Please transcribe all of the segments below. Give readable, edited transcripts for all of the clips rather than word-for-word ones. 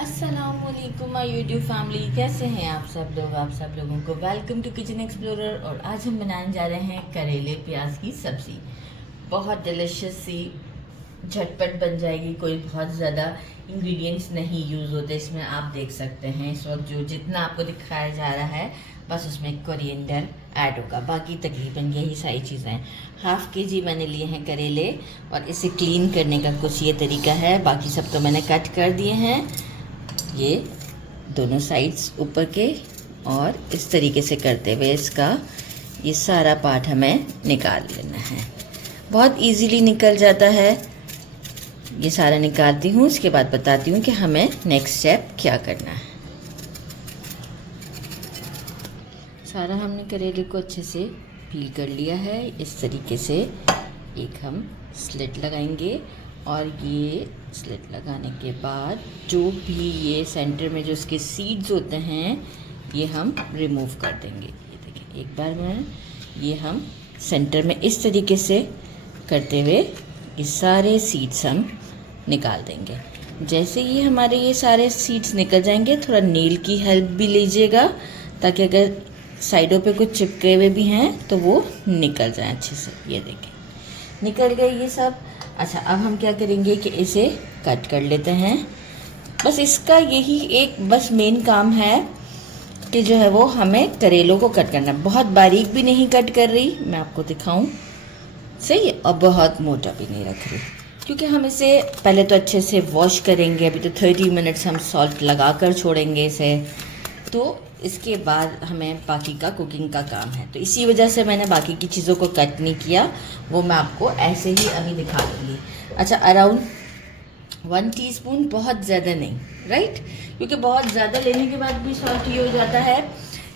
अस्सलामुअलैकुम my YouTube family, कैसे हैं आप सब लोग। आप सब लोगों को वेलकम टू किचन एक्सप्लोरर। और आज हम बनाने जा रहे हैं करेले प्याज की सब्ज़ी। बहुत डिलिशियस सी झटपट बन जाएगी। कोई बहुत ज़्यादा इंग्रेडिएंट्स नहीं यूज़ होते इसमें। आप देख सकते हैं इस वक्त जो जितना आपको दिखाया जा रहा है बस उसमें कोरिएंडर ऐड होगा, बाकी तकरीबन यही सारी चीज़ें हैं। हाफ़ केजी मैंने लिए हैं करेले और इसे क्लीन करने का कुछ ये तरीका है। बाकी सब तो मैंने कट कर दिए हैं, ये दोनों साइड्स ऊपर के, और इस तरीके से करते हुए इसका ये सारा पार्ट हमें निकाल लेना है। बहुत इजीली निकल जाता है। ये सारा निकालती हूँ, उसके बाद बताती हूँ कि हमें नेक्स्ट स्टेप क्या करना है। सारा हमने करेले को अच्छे से पील कर लिया है। इस तरीके से एक हम स्लिट लगाएंगे और ये स्लिट लगाने के बाद जो भी ये सेंटर में जो इसके सीड्स होते हैं ये हम रिमूव कर देंगे। ये देखिए, एक बार में ये हम सेंटर में इस तरीके से करते हुए ये सारे सीड्स हम निकाल देंगे। जैसे ही हमारे ये सारे सीड्स निकल जाएंगे, थोड़ा नील की हेल्प भी लीजिएगा ताकि अगर साइडों पे कुछ चिपके हुए भी हैं तो वो निकल जाए अच्छे से। ये देखिए निकल गए ये सब। अच्छा, अब हम क्या करेंगे कि इसे कट कर लेते हैं। बस इसका यही एक बस मेन काम है कि जो है वो हमें करेलों को कट करना है। बहुत बारीक भी नहीं कट कर रही, मैं आपको दिखाऊं, सही है, और बहुत मोटा भी नहीं रख रही, क्योंकि हम इसे पहले तो अच्छे से वॉश करेंगे। अभी तो 30 मिनट्स हम सॉल्ट लगा कर छोड़ेंगे इसे, तो इसके बाद हमें बाकी का कुकिंग का काम है। तो इसी वजह से मैंने बाकी की चीज़ों को कट नहीं किया, वो मैं आपको ऐसे ही अभी दिखा दूँगी। अच्छा, अराउंड 1 टीस्पून, बहुत ज़्यादा नहीं, राइट, क्योंकि बहुत ज़्यादा लेने के बाद भी सॉल्ट ये हो जाता है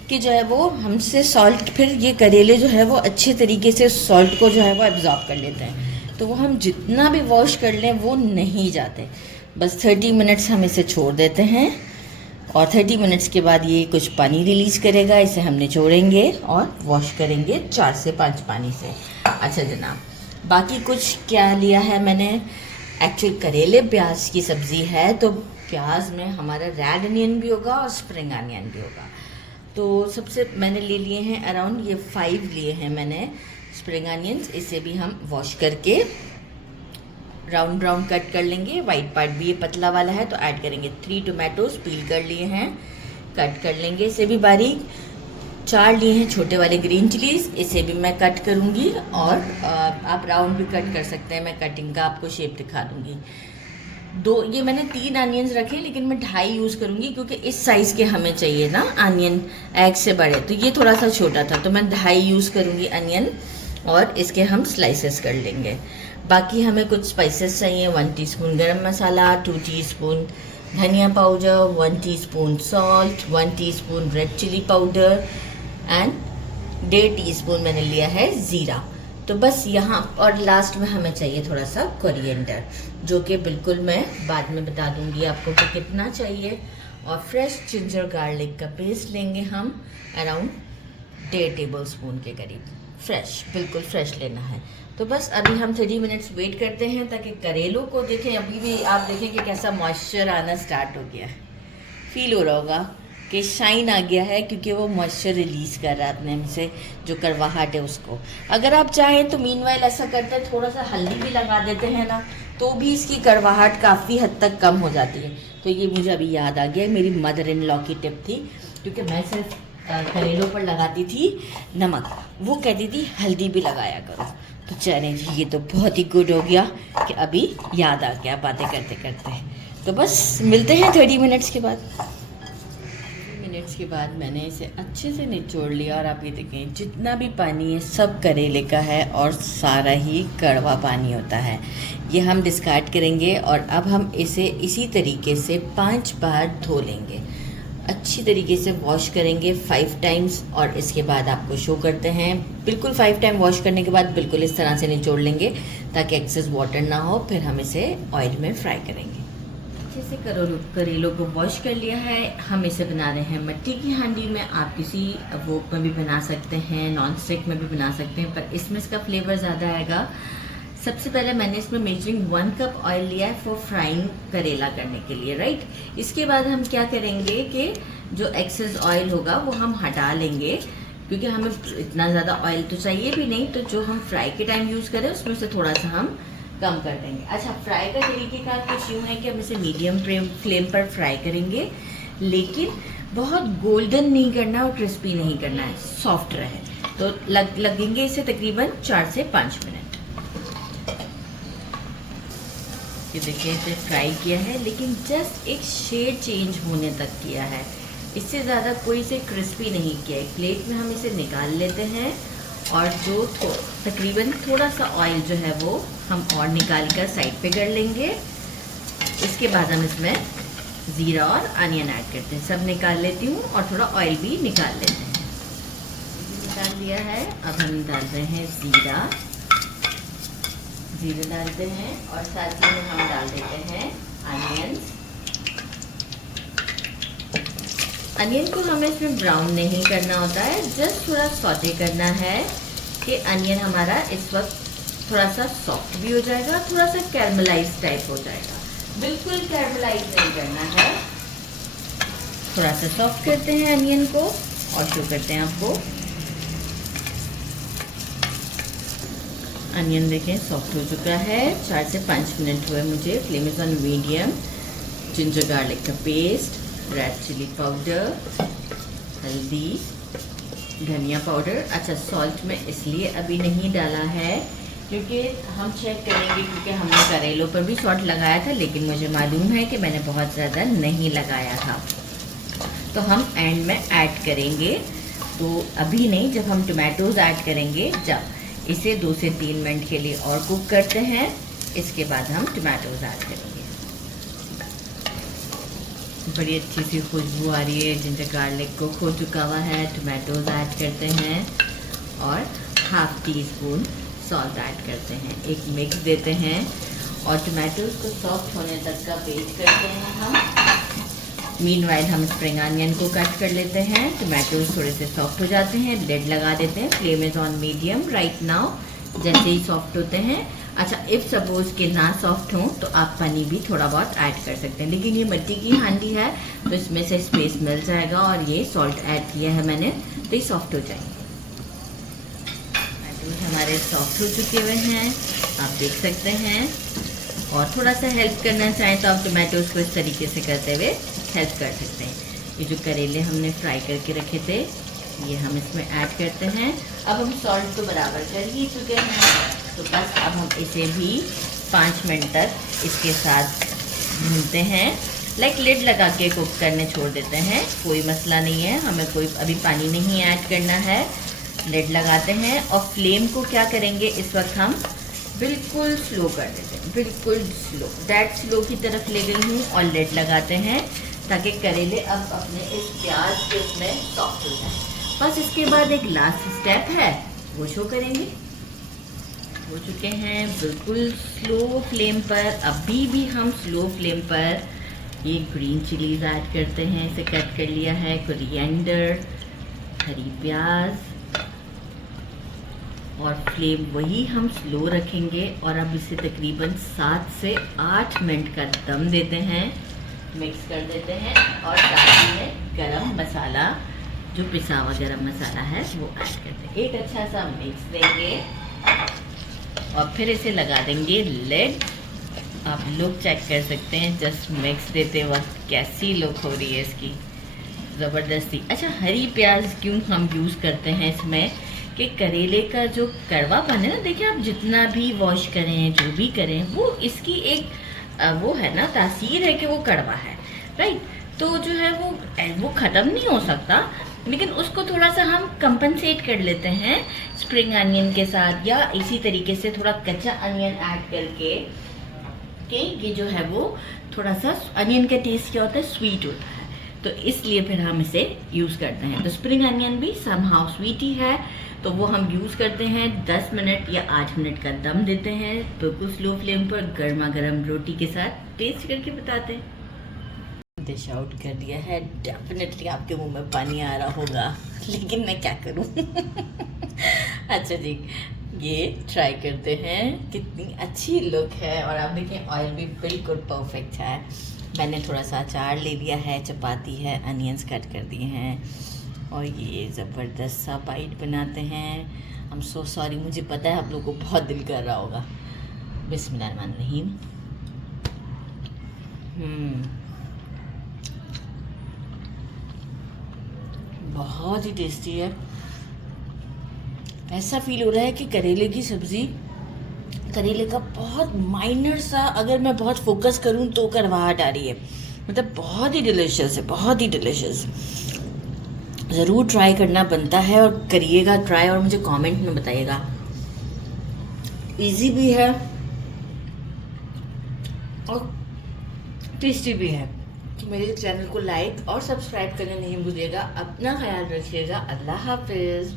कि जो है वो हमसे सॉल्ट, फिर ये करेले जो है वो अच्छे तरीके से सॉल्ट को जो है वो एब्जॉर्ब कर लेते हैं, तो वो हम जितना भी वॉश कर लें वो नहीं जाते। बस 30 मिनट्स हम इसे छोड़ देते हैं और 30 मिनट्स के बाद ये कुछ पानी रिलीज़ करेगा। इसे हम निचोड़ेंगे और वॉश करेंगे 4 से 5 पानी से। अच्छा जनाब, बाकी कुछ क्या लिया है मैंने, एक्चुअल करेले प्याज की सब्ज़ी है, तो प्याज में हमारा रेड अनियन भी होगा और स्प्रिंग अनियन भी होगा। तो सबसे मैंने ले लिए हैं अराउंड ये 5 लिए हैं मैंने स्प्रिंग अनियंस। इसे भी हम वॉश करके राउंड राउंड कट कर लेंगे। वाइट पार्ट भी ये पतला वाला है तो ऐड करेंगे। 3 टोमेटोज पील कर लिए हैं, कट कर लेंगे इसे भी बारीक। 4 लिए हैं छोटे वाले ग्रीन चिलीज़, इसे भी मैं कट करूँगी। और आप राउंड भी कट कर सकते हैं, मैं कटिंग का आपको शेप दिखा दूँगी। ये मैंने 3 अनियंस रखे, लेकिन मैं 2.5 यूज़ करूँगी क्योंकि इस साइज़ के हमें चाहिए ना अनियन, एग से बड़े, तो ये थोड़ा सा छोटा था तो मैं 2.5 यूज़ करूँगी अनियन, और इसके हम स्लाइसेस कर लेंगे। बाकी हमें कुछ स्पाइसेस चाहिए। 1 टीस्पून गरम मसाला, 2 टीस्पून धनिया powder, 1 teaspoon salt, 1 teaspoon red chilli powder and 1.5 teaspoon मैंने लिया है ज़ीरा। तो बस यहाँ, और लास्ट में हमें चाहिए थोड़ा सा कोरिएंडर, जो कि बिल्कुल मैं बाद में बता दूँगी आपको कि कितना चाहिए। और फ्रेश जिंजर गार्लिक का पेस्ट लेंगे हम अराउंड 1.5 टेबल स्पून के करीब। फ्रेश, बिल्कुल फ्रेश लेना है। तो बस अभी हम 30 मिनट्स वेट करते हैं ताकि करेलों को देखें। अभी भी आप देखें कि कैसा मॉइस्चर आना स्टार्ट हो गया है। फील हो रहा होगा कि शाइन आ गया है, क्योंकि वो मॉइस्चर रिलीज़ कर रहा है अपने से जो करवाहट है उसको। अगर आप चाहें तो मीनवाइल ऐसा करते हैं, थोड़ा सा हल्दी भी लगा देते हैं ना, तो भी इसकी करवाहट काफ़ी हद तक कम हो जाती है। तो ये मुझे अभी याद आ गया, मेरी मदर इन लॉ की टिप थी, क्योंकि मैं सिर्फ करेलों पर लगाती थी नमक, वो कहती थी हल्दी भी लगाया करो। तो चले जी, ये तो बहुत ही गुड हो गया कि अभी याद आ गया बातें करते करते। तो बस मिलते हैं 30 मिनट्स के बाद। 30 मिनट्स के बाद मैंने इसे अच्छे से निचोड़ लिया, और आप ये देखें जितना भी पानी है सब करेले का है और सारा ही कड़वा पानी होता है। ये हम डिस्कार्ड करेंगे और अब हम इसे इसी तरीके से 5 बार धो लेंगे। अच्छी तरीके से वॉश करेंगे 5 टाइम्स, और इसके बाद आपको शो करते हैं। बिल्कुल 5 टाइम वॉश करने के बाद बिल्कुल इस तरह से निचोड़ लेंगे ताकि एक्सेस वाटर ना हो। फिर हम इसे ऑयल में फ्राई करेंगे। अच्छे से करेलों को वॉश कर लिया है। हम इसे बना रहे हैं मिट्टी की हांडी में। आप किसी वोक में भी बना सकते हैं, नॉन स्टिक में भी बना सकते हैं, पर इसमें इसका फ्लेवर ज़्यादा आएगा। सबसे पहले मैंने इसमें मेजरिंग 1 कप ऑयल लिया है फॉर फ्राइंग करेला करने के लिए, राइट। इसके बाद हम क्या करेंगे कि जो एक्सेस ऑयल होगा वो हम हटा लेंगे, क्योंकि हमें इतना ज़्यादा ऑयल तो चाहिए भी नहीं, तो जो हम फ्राई के टाइम यूज़ करें उसमें से थोड़ा सा हम कम कर देंगे। अच्छा, फ्राई का तरीक़ेकार कुछ यूँ है कि हम इसे मीडियम फ्लेम पर फ्राई करेंगे, लेकिन बहुत गोल्डन नहीं करना और क्रिस्पी नहीं करना है, सॉफ्ट रहे। तो लगेंगे इसे तकरीबन 4 से 5 मिनट। ये देखिए इसे फ्राई किया है, लेकिन जस्ट एक शेड चेंज होने तक किया है, इससे ज़्यादा कोई इसे क्रिस्पी नहीं किया है। प्लेट में हम इसे निकाल लेते हैं और जो तकरीबन थोड़ा सा ऑयल जो है वो हम और निकाल कर साइड पे कर लेंगे। इसके बाद हम इसमें ज़ीरा और अनियन ऐड करते हैं। सब निकाल लेती हूँ और थोड़ा ऑयल भी निकाल लेते हैं। निकाल लिया है, अब हम डाल रहे हैं ज़ीरा डालते हैं और साथ ही में हम डाल देते हैं अनियन को हमें इसमें ब्राउन नहीं करना होता है, जस्ट थोड़ा सौटे करना है कि अनियन हमारा इस वक्त थोड़ा सा सॉफ्ट भी हो जाएगा, थोड़ा सा कैरमलाइज टाइप हो जाएगा। बिल्कुल कैरमलाइज नहीं करना है, थोड़ा सा सॉफ्ट करते हैं अनियन को और शो करते हैं आपको। अनियन देखें सॉफ्ट हो चुका है, 4 से 5 मिनट हुए मुझे। Flame is on medium. Ginger garlic का पेस्ट, रेड चिली पाउडर, हल्दी, धनिया पाउडर। अच्छा, सॉल्ट में इसलिए अभी नहीं डाला है क्योंकि हम चेक करेंगे, क्योंकि हमने करेलों पर भी सॉल्ट लगाया था, लेकिन मुझे मालूम है कि मैंने बहुत ज़्यादा नहीं लगाया था, तो हम एंड में ऐड करेंगे। तो अभी नहीं, जब हम टमाटोज़ ऐड करेंगे, जब इसे 2 से 3 मिनट के लिए और कुक करते हैं, इसके बाद हम टमाटोज़ ऐड करेंगे। बड़ी अच्छी सी खुशबू आ रही है, जिंजर गार्लिक को हो चुका हुआ है। टमाटोज़ ऐड करते हैं और ½ टीस्पून सॉल्ट ऐड करते हैं। एक मिक्स देते हैं और टमाटोज़ को सॉफ्ट होने तक का वेट करते हैं हम। मीनवाइल हम स्प्रिंग अनियन को कट कर लेते हैं। टमाटोज़ थोड़े से सॉफ्ट हो जाते हैं, लिड लगा देते हैं। Flame is on medium right now. जैसे ही सॉफ्ट होते हैं, अच्छा इफ़ सपोज़ के ना सॉफ्ट हों तो आप पानी भी थोड़ा बहुत ऐड कर सकते हैं, लेकिन ये मिट्टी की हांडी है तो इसमें से स्पेस मिल जाएगा, और ये सॉल्ट ऐड किया है मैंने, तो ये सॉफ्ट हो जाएंगे। टमाटोज हमारे सॉफ्ट हो चुके हुए हैं, आप देख सकते हैं। और थोड़ा सा हेल्प करना चाहें तो आप टमाटोज़ को इस तरीके से करते हुए हेल्प कर सकते हैं। ये जो करेले हमने फ्राई करके रखे थे, ये हम इसमें ऐड करते हैं। अब हम सॉल्ट तो बराबर कर ही चुके हैं, तो बस अब हम इसे भी 5 मिनट तक इसके साथ भूनते हैं। लाइक लिड लगा के कुक करने छोड़ देते हैं, कोई मसला नहीं है, हमें कोई अभी पानी नहीं ऐड करना है। लिड लगाते हैं और फ्लेम को क्या करेंगे, इस वक्त हम बिल्कुल स्लो कर देते हैं, बिल्कुल स्लो, दैट स्लो की तरफ ले गई हूँ। और लिड लगाते हैं ताकि करेले अब अपने इस प्याज के उसमें सॉफ्ट हो जाए। बस इसके बाद एक लास्ट स्टेप है, वो शो करेंगे। हो चुके हैं बिल्कुल स्लो फ्लेम पर। अभी भी हम स्लो फ्लेम पर ये ग्रीन चिलीज ऐड करते हैं, इसे कट कर लिया है, कोरिएंडर, हरी प्याज, और फ्लेम वही हम स्लो रखेंगे। और अब इसे तकरीबन 7 से 8 मिनट का दम देते हैं, मिक्स कर देते हैं। और साथ ही में गरम मसाला, जो पिसा हुआ गरम मसाला है, वो ऐड करते हैं। एक अच्छा सा मिक्स देंगे और फिर इसे लगा देंगे लिड। आप लुक चेक कर सकते हैं, जस्ट मिक्स देते वक्त कैसी लुक हो रही है इसकी, ज़बरदस्ती। अच्छा, हरी प्याज क्यों हम यूज़ करते हैं इसमें, कि करेले का जो कड़वापन है ना, देखिए आप जितना भी वॉश करें, जो भी करें, वो इसकी एक वो है ना, तासीर है कि वो कड़वा है, राइट। तो जो है वो ख़त्म नहीं हो सकता, लेकिन उसको थोड़ा सा हम कंपनसेट कर लेते हैं स्प्रिंग अनियन के साथ, या इसी तरीके से थोड़ा कच्चा अनियन ऐड करके, कि ये जो है वो थोड़ा सा अनियन का टेस्ट क्या होता है, स्वीट होता है, तो इसलिए फिर हम इसे यूज़ करते हैं। तो स्प्रिंग अनियन भी समहाउ स्वीट ही है, तो वो हम यूज़ करते हैं। 10 मिनट या 8 मिनट का दम देते हैं बिल्कुल स्लो फ्लेम पर, गर्मा गर्म रोटी के साथ। टेस्ट करके बताते हैं। डिश आउट कर दिया है, डेफिनेटली आपके मुंह में पानी आ रहा होगा, लेकिन मैं क्या करूं। अच्छा जी, ये ट्राई करते हैं। कितनी अच्छी लुक है और आप देखिए ऑयल भी बिल्कुल परफेक्ट है। मैंने थोड़ा सा अचार ले लिया है, चपाती है, अनियंस कट कर दिए हैं और ये ज़बरदस्त सा बाइट बनाते हैं। आई एम सो सॉरी, मुझे पता है आप लोगों को बहुत दिल कर रहा होगा। बिस्मिल्लाहिर्रहमानिर्रहीम। बहुत ही टेस्टी है। ऐसा फील हो रहा है कि करेले की सब्ज़ी, करेले का बहुत माइनर सा, अगर मैं बहुत फोकस करूं तो करवाहट आ रही है। मतलब बहुत ही डिलीशियस है, बहुत ही डिलीशियस। ज़रूर ट्राई करना बनता है और करिएगा ट्राई और मुझे कमेंट में बताइएगा। इजी भी है और टेस्टी भी है। तो मेरे चैनल को लाइक और सब्सक्राइब करना नहीं भूलिएगा। अपना ख्याल रखिएगा। अल्लाह हाफिज़।